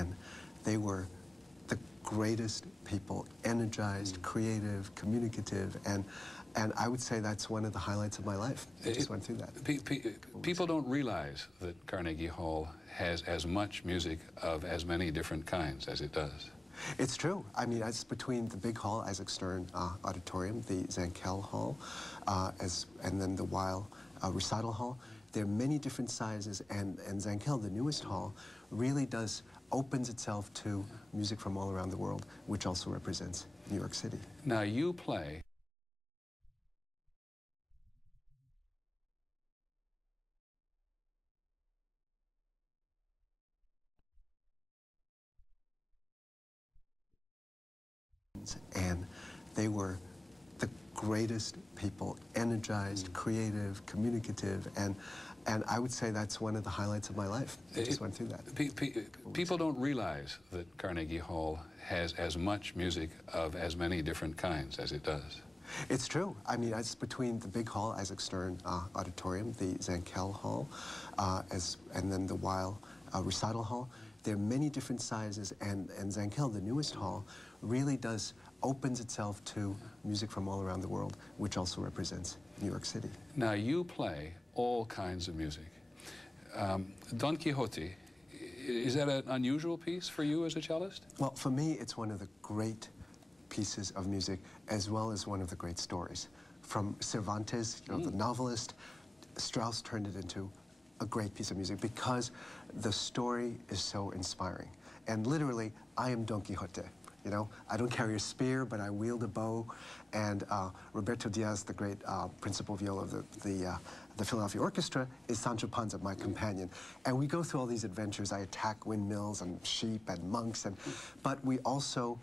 and they were the greatest people, energized, creative, communicative, and I would say that's one of the highlights of my life. I just went through that. People don't realize that Carnegie Hall has as much music of as many different kinds as it does. It's true. I mean, it's between the big hall, Isaac Stern Auditorium, the Zankel Hall, and then the Weil Recital Hall. There are many different sizes, and Zankel, the newest hall, really opens itself to music from all around the world, which also represents New York City. Now, you play and they were the greatest people, energized, creative, communicative, and I would say that's one of the highlights of my life. I just went through that. People don't realize that Carnegie Hall has as much music of as many different kinds as it does. It's true. I mean, it's between the big hall, Isaac Stern Auditorium, the Zankel Hall, and then the Weil Recital Hall. There are many different sizes, and Zankel, the newest hall, really opens itself to music from all around the world, which also represents New York City. Now, you play all kinds of music. Don Quixote, is that an unusual piece for you as a cellist? Well, for me, it's one of the great pieces of music, as well as one of the great stories. From Cervantes, you know, the novelist, Strauss turned it into a great piece of music because the story is so inspiring. And literally, I am Don Quixote. You know, I don't carry a spear, but I wield a bow. And Roberto Diaz, the great principal viola of the Philadelphia Orchestra, is Sancho Panza, my companion. And we go through all these adventures. I attack windmills and sheep and monks, but we also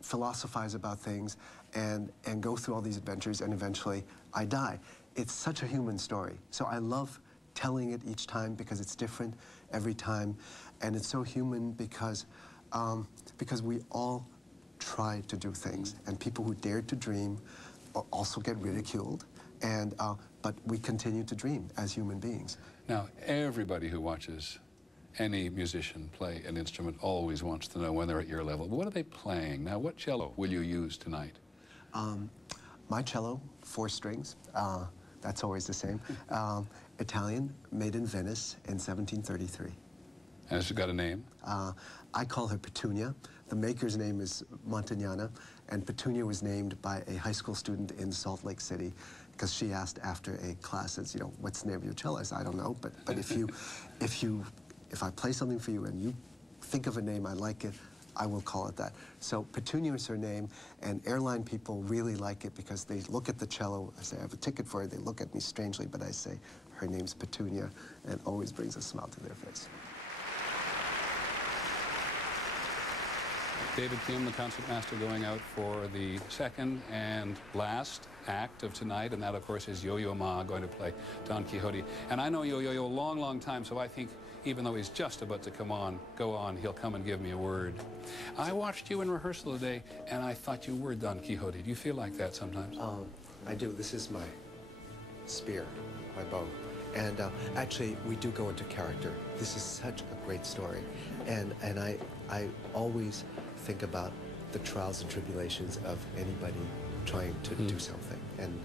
philosophize about things and go through all these adventures, and eventually I die. It's such a human story. So I love telling it each time because it's different every time, and it's so human because we all try to do things, and people who dare to dream also get ridiculed, but we continue to dream as human beings. Now, everybody who watches any musician play an instrument always wants to know when they're at your level. What are they playing? Now, what cello will you use tonight? My cello, 4 strings. That's always the same. Italian, made in Venice in 1733. Has she got a name? I call her Petunia. The maker's name is Montagnana, and Petunia was named by a high school student in Salt Lake City because she asked after a class, you know, what's the name of your cello? I said, I don't know, but if I play something for you and you think of a name, I like it, I will call it that. So Petunia is her name, and airline people really like it because they look at the cello, I say, I have a ticket for it, they look at me strangely, but I say, her name's Petunia, and it always brings a smile to their face. David Kim, the concertmaster, going out for the second and last act of tonight, and that, of course, is Yo-Yo Ma going to play Don Quixote. And I know Yo-Yo a long, long time, so I think even though he's just about to go on, he'll come and give me a word. I watched you in rehearsal today, and I thought you were Don Quixote. Do you feel like that sometimes? I do. This is my spear, my bow. And actually, we do go into character. This is such a great story. And I always think about the trials and tribulations of anybody trying to do something. And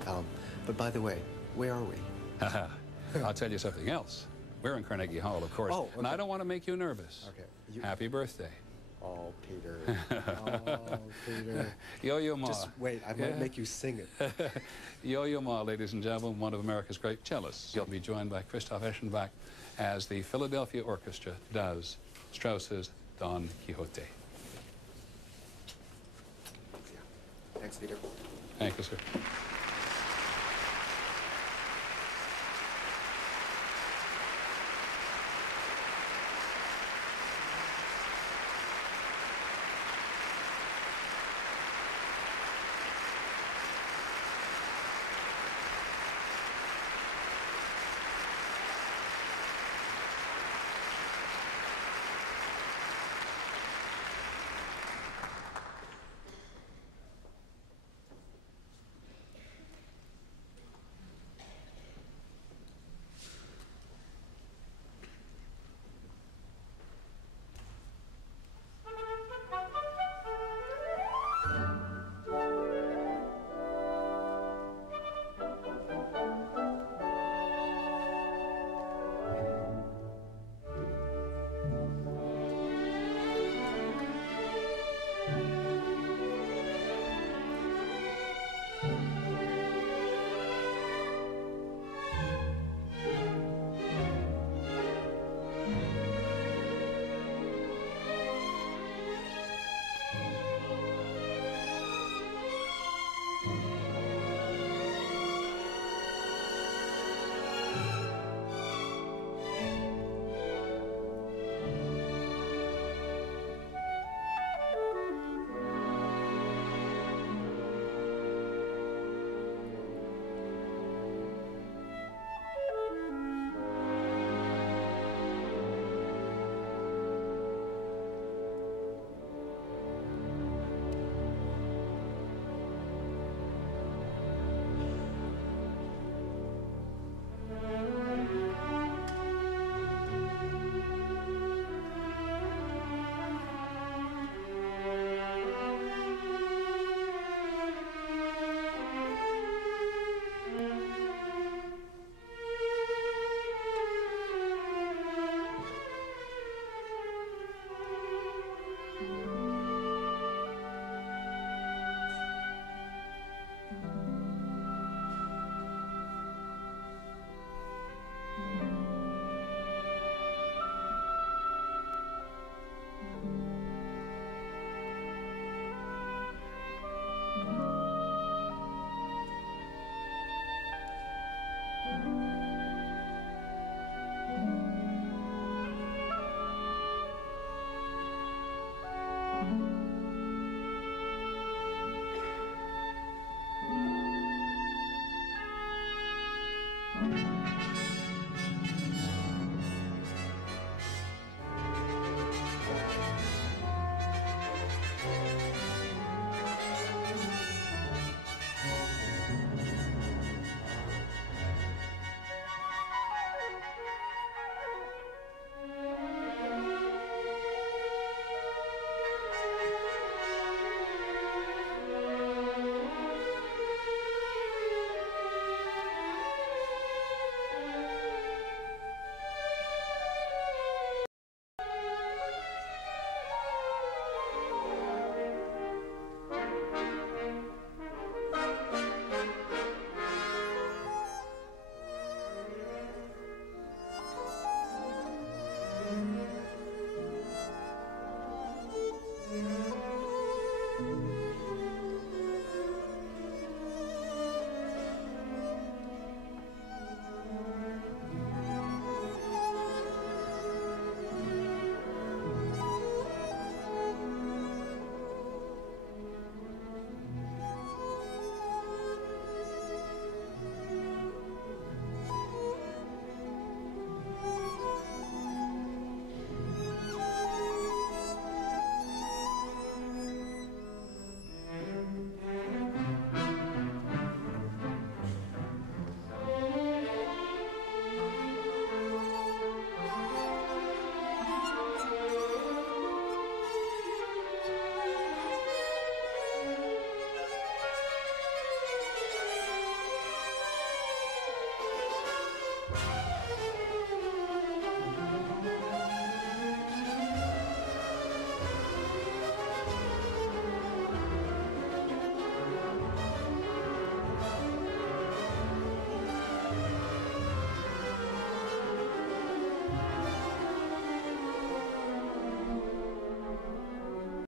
but by the way, where are we? I'll tell you something else. We're in Carnegie Hall, of course. Oh, okay. And I don't want to make you nervous. Okay. Happy birthday. Oh, Peter. Oh, Peter. Yo-Yo Ma. Just wait, I might make you sing it. Yo-Yo Ma, ladies and gentlemen, one of America's great cellists. You'll be joined by Christoph Eschenbach as the Philadelphia Orchestra does Strauss's Don Quixote. Thanks, Peter. Thank you, sir.